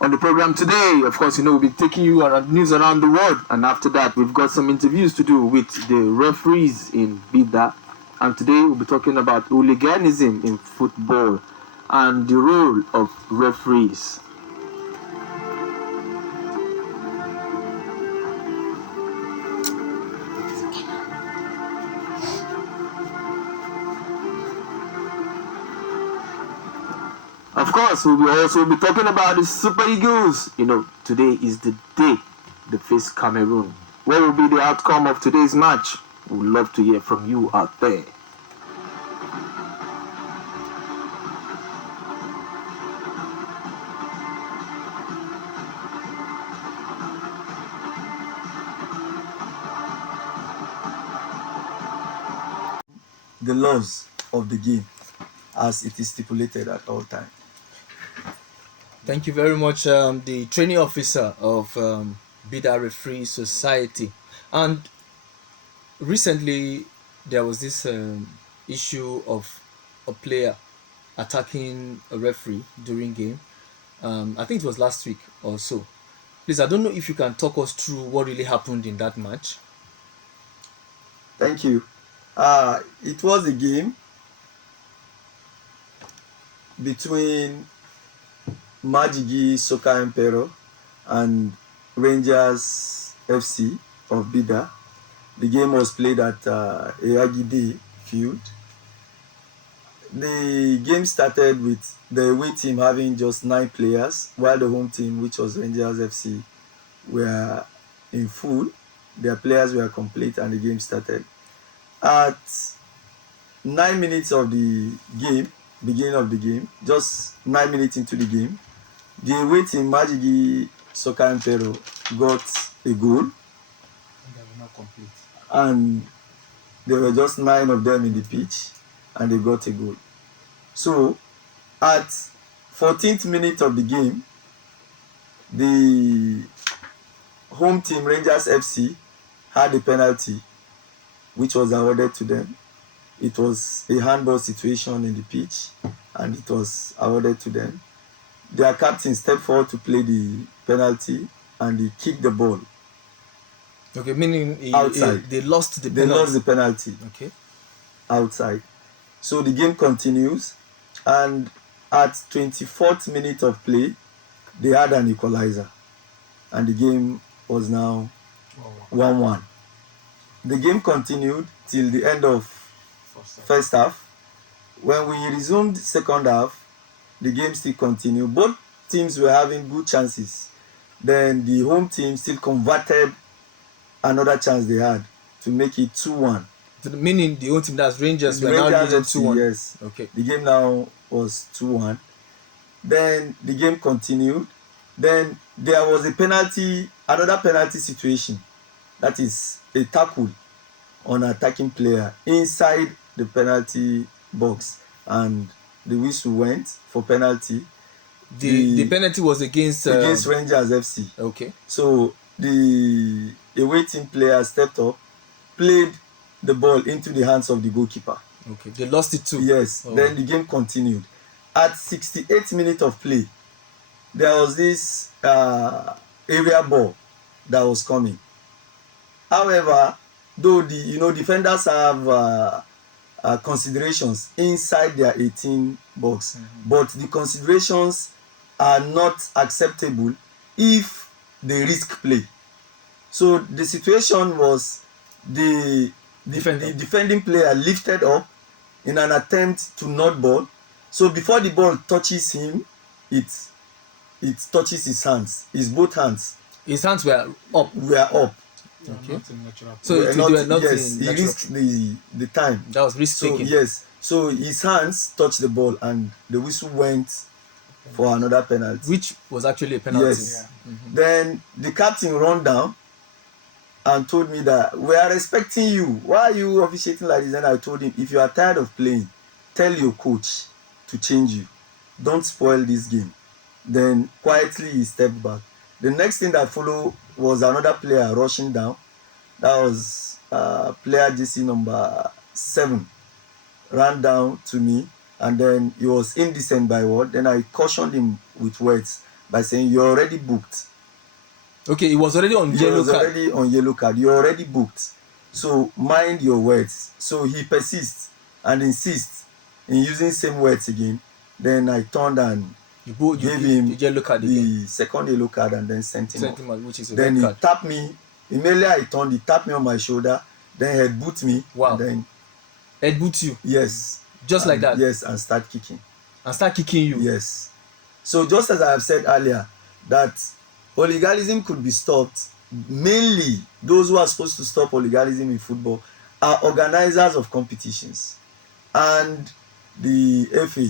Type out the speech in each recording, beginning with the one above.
On the program today, of course, we'll be taking you around news around the world, and after that, we've got some interviews to do with the referees in Bida. And today, we'll be talking about hooliganism in football and the role of referees. Of course, we'll also be talking about the Super Eagles. Today is the day they face Cameroon. What will be the outcome of today's match? We'd love to hear from you out there. The laws of the game as it is stipulated at all times. Thank you very much, the training officer of Bida Referee Society. And recently, there was this issue of a player attacking a referee during game. I think it was last week or so. Please, I don't know if you can talk us through what really happened in that match. Thank you. It was a game between Majigi Soccer Emperor and Rangers FC of Bida. The game was played at Eyagide field. The game started with the away team having just 9 players, while the home team, which was Rangers FC, were in full. Their players were complete and the game started. At 9 minutes of the game, beginning of the game, just 9 minutes into the game, the away team, Majigi Soccer Emperor, got a goal. They were not complete. And there were just 9 of them in the pitch, and they got a goal. So, at 14th minute of the game, the home team, Rangers FC, had a penalty, which was awarded to them. It was a handball situation in the pitch, and it was awarded to them. Their captain stepped forward to play the penalty, and he kicked the ball. Okay, meaning outside. They lost the penalty. They lost the penalty. Okay. Outside. So the game continues, and at 24th minute of play, they had an equalizer, and the game was now 1-1. The game continued till the end of first half. When we resumed second half, the game still continued. Both teams were having good chances. Then the home team still converted another chance they had to make it 2-1. So meaning the home team, that's Rangers, were now leading 2-1. Yes. Okay. The game now was 2-1. Then the game continued. Then there was another penalty situation. That is a tackle on an attacking player inside the penalty box, and the whistle went for penalty. The penalty was against Rangers FC. Okay. So the away team player stepped up, played the ball into the hands of the goalkeeper. Okay. They lost it too. Yes. Oh. Then the game continued. At 68 minutes of play, there was this area ball that was coming. However, though defenders have considerations inside their 18 box, but the considerations are not acceptable if they risk play. So the situation was the defending player lifted up in an attempt to nod ball. So before the ball touches him, it touches his hands, both hands. His hands were up. Okay. So it were not yes, he risked the time. That was risk taking. Yes. So his hands touched the ball and the whistle went for another penalty. Which was actually a penalty. Yes. Yeah. Then the captain ran down and told me that we are respecting you. Why are you officiating like this? And I told him, if you are tired of playing, tell your coach to change you. Don't spoil this game. Then quietly he stepped back. The next thing that followed was another player rushing down. That was player JC number 7. Ran down to me, and then he was indecent by word. Then I cautioned him with words by saying you're already booked. Okay, it was already on He yellow was card. already on yellow card. You're already booked. So mind your words. So he persists and insists in using same words again. Then I turned and You gave give him yellow card again. the second yellow card and then sent him off. Which is a Then red he card. tapped me. Immediately I turned, he tapped me on my shoulder. Then head boot me. Wow. And then Head boot you. yes. Just like that. Yes, and start kicking. And start kicking you. Yes. So just as I have said earlier, that hooliganism could be stopped. Mainly, those who are supposed to stop hooliganism in football are organizers of competitions and the FA.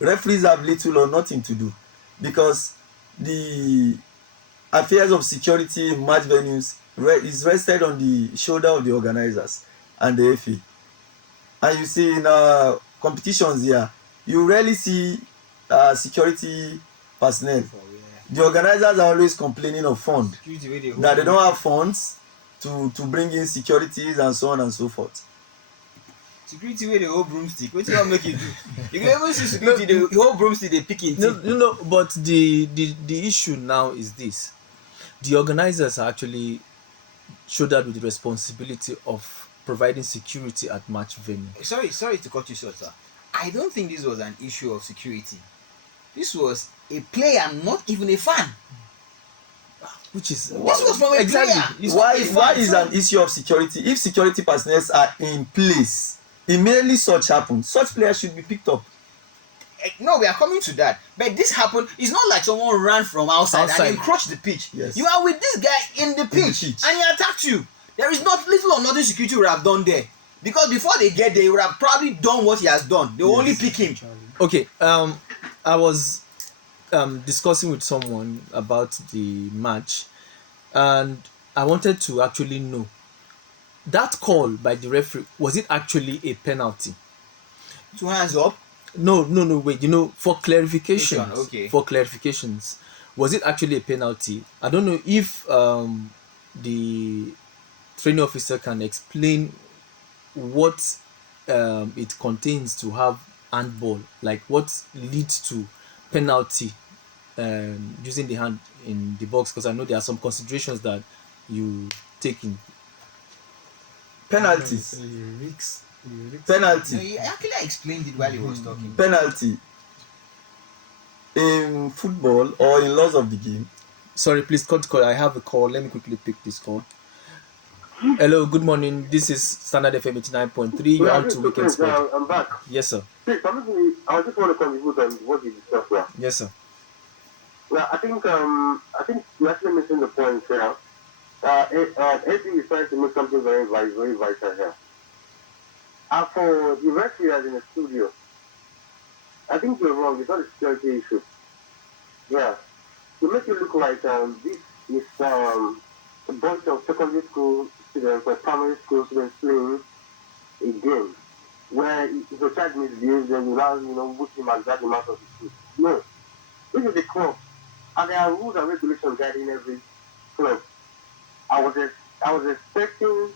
Referees have little or nothing to do because the affairs of security in match venues is rested on the shoulder of the organizers and the FA. And you see in competitions here, you rarely see security personnel. The organizers are always complaining of fund, that they don't have funds to bring in securities and so on and so forth. Security wey dey hold broomstick, wetin wan make you do? You go even see security dey hold broomstick dey pick im teeth. No, but the issue now is this: the organizers are actually shouldered with the responsibility of providing security at match venue. Sorry to cut you short, sir. I don't think this was an issue of security. This was a player, not even a fan. Which is This was from a exactly player. Why is an issue of security? If security personnel are in place, immediately such happens, such players should be picked up. No, we are coming to that. But this happened. It's not like someone ran from outside and encroached the pitch. Yes. You are with this guy in the pitch and he attacked you. There is not little or nothing security would have done there. Because before they get there, he would have probably done what he has done. They only pick him. Okay, I was discussing with someone about the match, and I wanted to actually know that call by the referee, was it actually a penalty? 2 hands up. No, wait, for clarifications. Okay. For clarifications, was it actually a penalty? I don't know if the training officer can explain what it contains to have handball, like what leads to penalty using the hand in the box, because I know there are some considerations that you take in. Penalties. No, Penalty. he actually explained it while he was talking. Penalty in football or in laws of the game. Sorry, please cut call. I have a call. Let me quickly pick this call. Hello, good morning. This is Standard FM 89.3. You're on to Weekend Sport. I'm back. Yes, sir. Please, I just want to contribute on what you discussed here. Yes, sir. Well, I think you actually mentioned the point here. Edu is trying to make something very, very, very vital here. For the referee as in the studio, I think you're wrong. It's not a security issue. Yeah. To make it look like this is a bunch of secondary school students or primary school students playing a game where if a child misbehaves, then you now boot him and drag him out of the school. No. This is a club. And there are rules and regulations guiding every club. I was expecting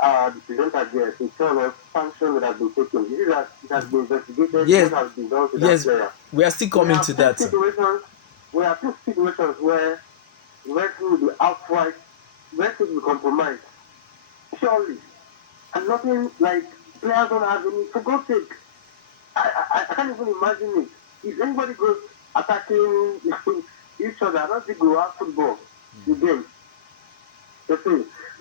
the presenter there to tell us function that has been taken. This is that it has been investigated. Yes. What has been done to Yes, that player. we are still coming to that. We have two situations where referee will be outright, referee will be compromised. Surely. And nothing like players don't have any, for God's sake. I can't even imagine it. If anybody goes attacking each other, I don't think we will have football again. So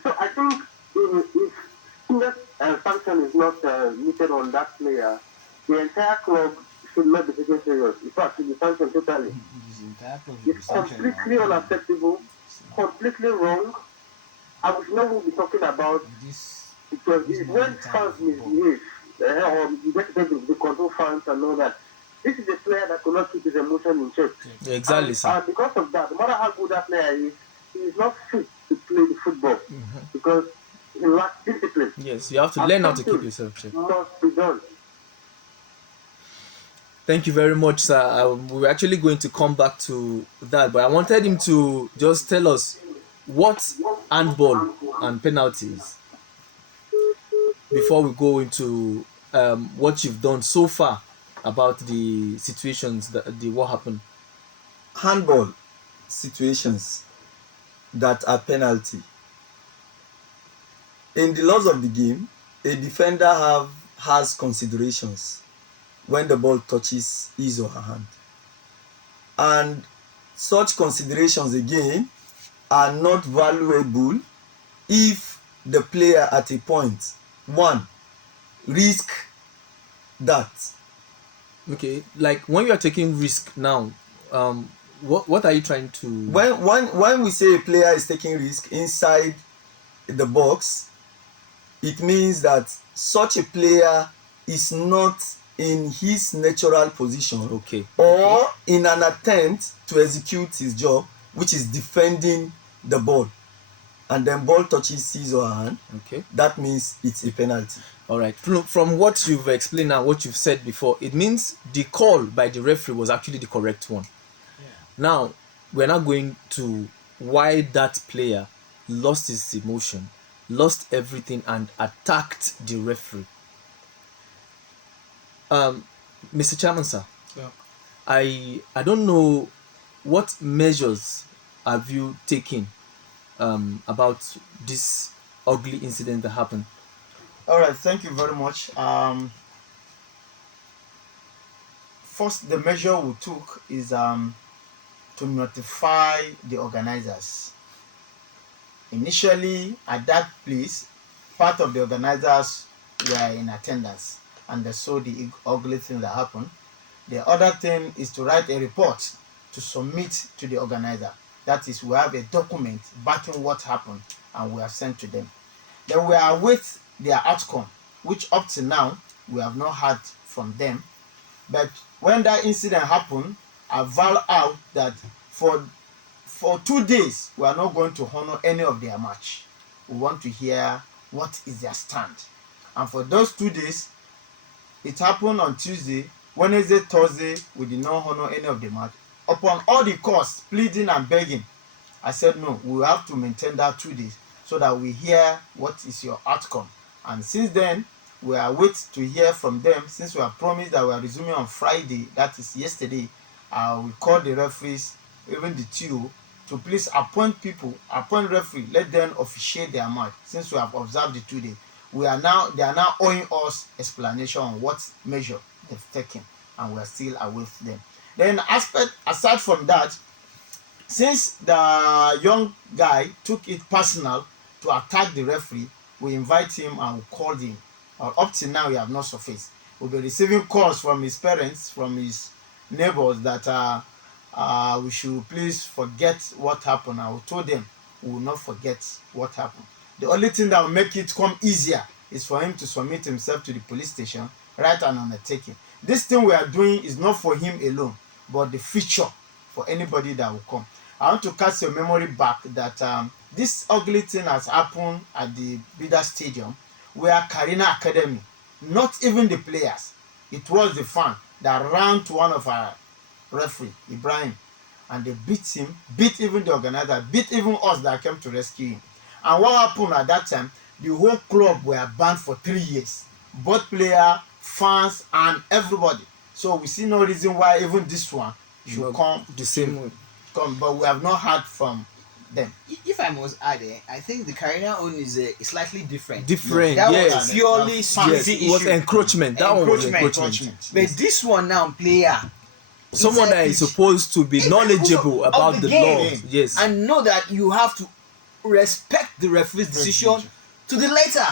I think if that sanction is not meted on that player, the entire club should not be taken serious. In fact, it should be sanctioned totally. It's completely unacceptable, completely wrong. I would never be talking about because it's when fans misbehave or you get to control fans and all that. This is a player that cannot keep his emotion in check. Exactly, sir. And because of that, no matter how good that player is, he is not fit to play the football because he lacks discipline. Yes, you have to learn how to keep yourself checked. Must be done. Thank you very much, sir. We're actually going to come back to that, but I wanted him to just tell us what handball and penalties before we go into what you've done so far about the situations, what happened. handball situations that are penalty. In the laws of the game, a defender has considerations when the ball touches his or her hand. And such considerations again are not valuable if the player at a point one risk that. Okay, like when you are taking risk now, what are you trying to? When we say a player is taking risk inside the box, it means that such a player is not in his natural position, Okay. or in an attempt to execute his job, which is defending the ball, and then ball touches his or her hand. Okay. That means it's a penalty. All right. From what you've explained and what you've said before, it means the call by the referee was actually the correct one. Yeah. Now, we're not going to why that player lost his emotion, lost everything, and attacked the referee. Mr. Chairman, sir. Yeah. I don't know what measures have you taken about this ugly incident that happened. All right, thank you very much. First, the measure we took is to notify the organizers. Initially, at that place, part of the organizers were in attendance and they saw the ugly thing that happened. The other thing is to write a report to submit to the organizer. That is, we have a document backing what happened and we have sent to them. Then we await their outcome, which up to now we have not heard from them. But when that incident happened, I vowed out that for 2 days we are not going to honor any of their match. We want to hear what is their stand. And for those 2 days, it happened on Tuesday, Wednesday, Thursday, we did not honor any of the match. Upon all the costs, pleading and begging, I said no, we have to maintain that 2 days so that we hear what is your outcome. And since then, we are waiting to hear from them. Since we have promised that we are resuming on Friday, that is yesterday, we called the referees, even the TO, to please appoint referee, let them officiate their match. Since we have observed the 2 days, they are now owing us explanation on what measure they've taken, and we are still await them. Then aside from that, since the young guy took it personal to attack the referee, we invite him and we called him. Up till now, we have not surfaced. We'll be receiving calls from his parents, from his neighbors that we should please forget what happened. I told them we will not forget what happened. The only thing that will make it come easier is for him to submit himself to the police station, write an undertaking. This thing we are doing is not for him alone, but the future for anybody that will come. I want to cast your memory back that this ugly thing has happened at the Bida Stadium, where Karina Academy, not even the players, it was the fan that ran to one of our referee, Ibrahim, and they beat him, beat even the organizer, beat even us that came to rescue him. And what happened at that time, the whole club were banned for 3 years, both player, fans, and everybody. So we see no reason why even this one should come the same way. But we have not heard from them. If I must add, I think the Karina own is slightly different. That was yes. purely Yes, it was encroachment. That one was encroachment. But this one now, player, someone that is supposed to be knowledgeable about the law, yes, and know that you have to respect the referee's decision to the letter.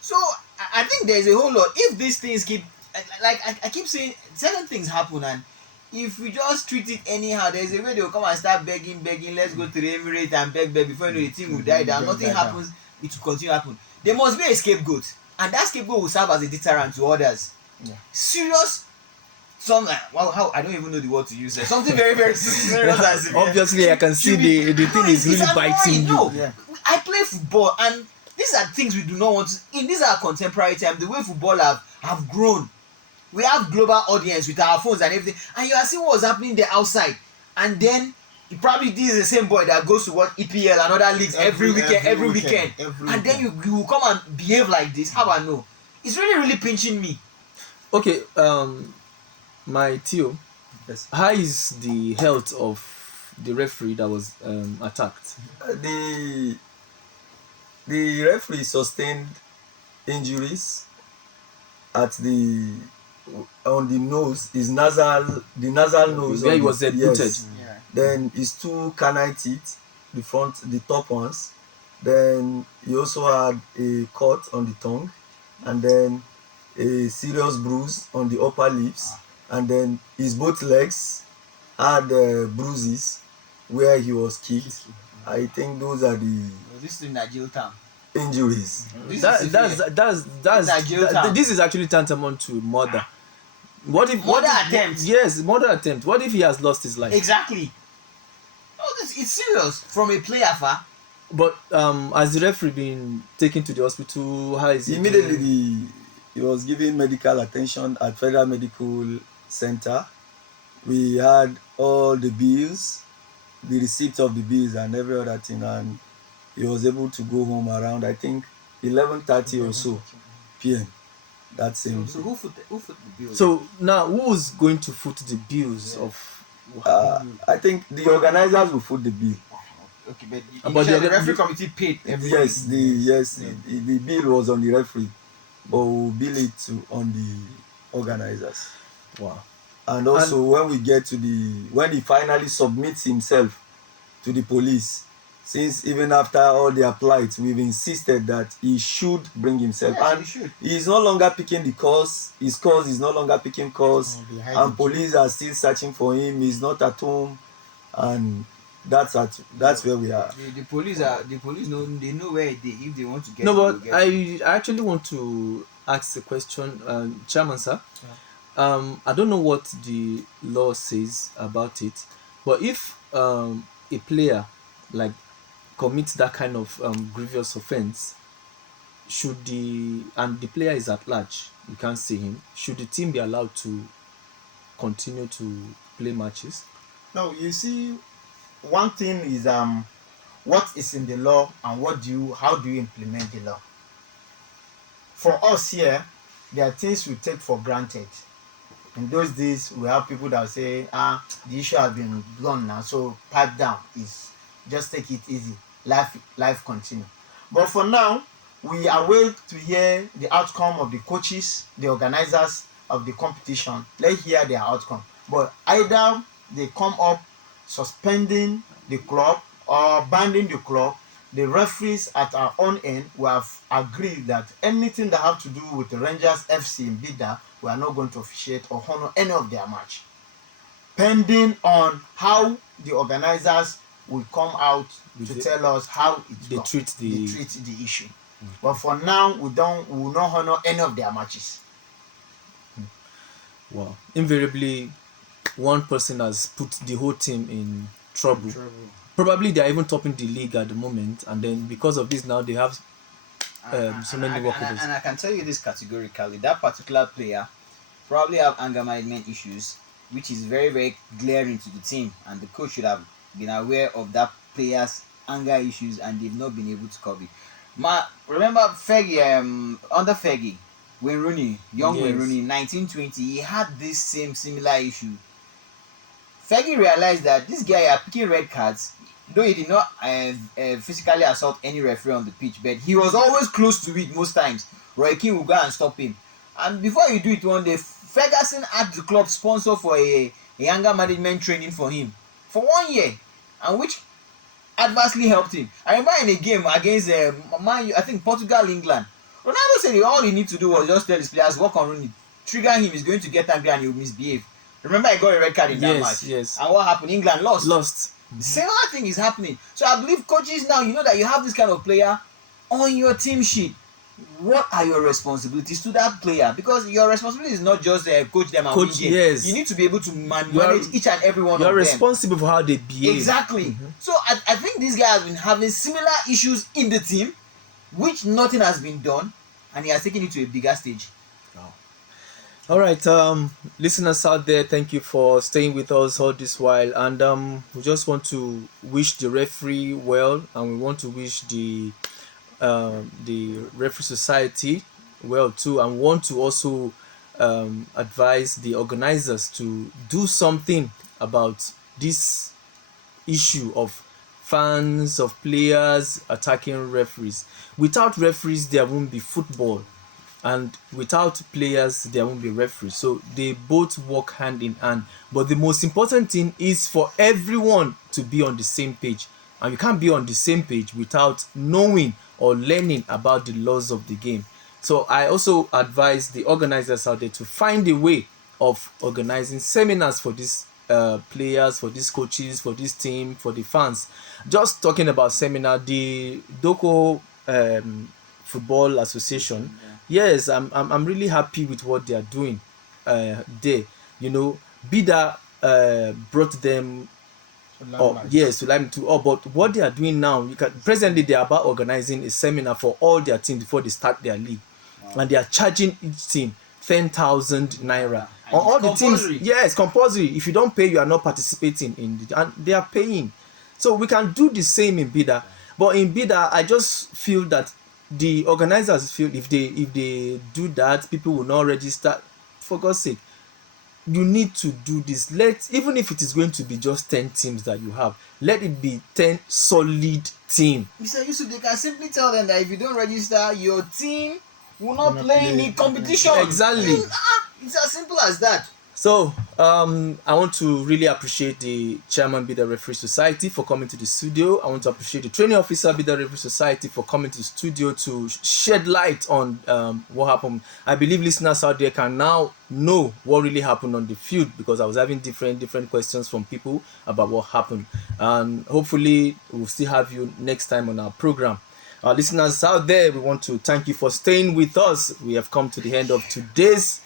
So I think there is a whole lot. If these things keep, like I keep saying, certain things happen, and if we just treat it anyhow, there is a way they will come and start begging, let's go to the Emirates and beg before you know the team will die down. Nothing happens, it will continue to happen. There must be a scapegoat, and that scapegoat will serve as a deterrent to others. Yeah. Serious, how I don't even know the word to use there. Something very, very serious. Obviously, I can see the thing is really biting you. No, yeah. I play football, and these are things we do not want to. In these are contemporary time, the way football have grown. We have global audience with our phones and everything, and you are seeing what's happening there outside. And then this is the same boy that goes to watch EPL and other leagues every weekend. And then you will come and behave like this. How I know? It's really, really pinching me. Okay, my Theo, Yes. How is the health of the referee that was attacked? The referee sustained injuries at the on the nose, his nasal, the nasal nose Where on he the, was booted. yes. Yeah. Then his two canine teeth, the top ones. Then he also had a cut on the tongue, and then a serious bruise on the upper lips, and then his both legs had bruises where he was kicked. I think those are the This is in Nigel town. injuries. This That, is that's severe. that's It's a jail that, term. this is actually tantamount to murder. What if Murder what if- attempt. Yes, murder attempt. What if he has lost his life? Exactly. Oh, it's serious from a player, far. But has the referee been taken to the hospital? How is he Immediately, doing? he was given medical attention at Federal Medical Center. We had all the bills, the receipt of the bills, and every other thing, and he was able to go home around, I think, 11:30 or so p.m. that same So day. who foot the bill? So now, who's going to foot the bills of? I think the organizers will foot the bill. Okay, but But initially the- the referee committee paid every Yes, the bill was on the referee, but we'll bill it on the organizers. Wow. And also when we get to when he finally submits himself to the police, since even after all their plights, we've insisted that he should bring himself. Yes, and he should. he's no longer picking the course. His course is no longer picking course, behind and the police are still searching for him. He's not at home, and that's where we are. The police know, they know where they, if they want to get No, it, but they'll get it. I actually want to ask a question, Chairman, sir. I don't know what the law says about it, but if a player like commits that kind of grievous offense, should the player is at large, you can't see him. Should the team be allowed to continue to play matches? No, you see, one thing is what is in the law and how do you implement the law. For us here, there are things we take for granted. In those days, we have people that will say, the issue has been gone now, so pipe down, is just take it easy, life continue. But for now, we are waiting to hear the outcome of the coaches, the organizers of the competition. Let's hear their outcome. But either they come up suspending the club or banning the club, the referees at our own end, we have agreed that anything that have to do with the Rangers FC in Bida, we are not going to officiate or honor any of their match, pending on how the organizers will come out to tell us how They treat the issue. But for now, we will not honor any of their matches. wow. Invariably, one person has put the whole team in trouble. Probably they are even topping the league at the moment, and then because of this now they have so many walkovers. And I can tell you this categorically: that particular player probably have anger management issues, which is very, very glaring to the team, and the coach should have been aware of that player's anger issues, and they've not been able to curb it. Remember Fergie, under Fergie, Wayne Rooney, young Yes. Wayne Rooney, 1920, he had this similar issue. Fergie realized that this guy are picking red cards, though he did not physically assault any referee on the pitch, but he was always close to it most times. Roy Keane will go and stop him. And before you do it one day, Ferguson had the club sponsor for a anger management training for him for 1 year, and which adversely helped him. I remember in a game against I think Portugal, England, Ronaldo said all he need to do was just tell his players, work on Rooney, trigger him, he's going to get angry and he will misbehave. Remember, he got a red card in that match. Yes. And what happened? England lost. Mm-hmm. Same thing is happening. So I believe coaches now, you know that you have this kind of player on your team sheet. What are your responsibilities to that player? Because your responsibility is not just coach them and win games. Yes. You need to be able to manage each and every one of them. You're responsible for how they behave. Exactly. Mm-hmm. So I think this guy has been having similar issues in the team, which nothing has been done, and he has taken it to a bigger stage. All right, listeners out there, thank you for staying with us all this while, and we just want to wish the referee well, and we want to wish the Referee Society well too, and want to also advise the organizers to do something about this issue of fans, of players attacking referees. Without referees, there won't be football, and without players, there won't be referees. So they both work hand in hand. But the most important thing is for everyone to be on the same page, and you can't be on the same page without knowing or learning about the laws of the game. So I also advise the organizers out there to find a way of organizing seminars for these players, for these coaches, for this team, for the fans. Just talking about seminar, the Doko Football Association, yes, I'm really happy with what they are doing there. You know, Bida brought them oh yes to like to oh, but what they are doing now, you can presently they are about organizing a seminar for all their teams before they start their league. And they are charging each team 10,000 naira on all the teams. Yes, compulsory. If you don't pay, you are not participating in the, and they are paying. So we can do the same in Bida. But in Bida, I just feel that the organizers feel if they do that, people will not register. For God's sake, you need to do this. Let, even if it is going to be just 10 teams that you have, let it be 10 solid teams. Mr. Yusuf, they can simply tell them that if you don't register, your team will not play in the competition. Exactly. It's as simple as that. So I want to really appreciate the chairman Bida Referee Society for coming to the studio. I want to appreciate the training officer Bida Referee Society for coming to the studio to shed light on what happened. I believe listeners out there can now know what really happened on the field, because I was having different questions from people about what happened, and hopefully we'll still have you next time on our program. Our listeners out there, we want to thank you for staying with us. We have come to the end of today's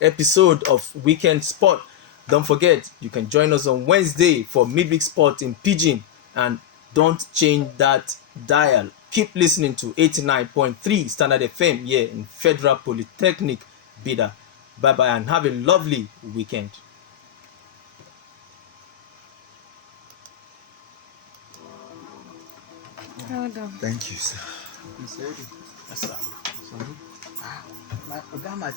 episode of Weekend Sport. Don't forget, you can join us on Wednesday for Midweek Sport in Pidgin, and don't change that dial. Keep listening to 89.3 Standard FM here in Federal Polytechnic, Bida. Bye bye and have a lovely weekend. Well done. Thank you, sir. Yes, sir. My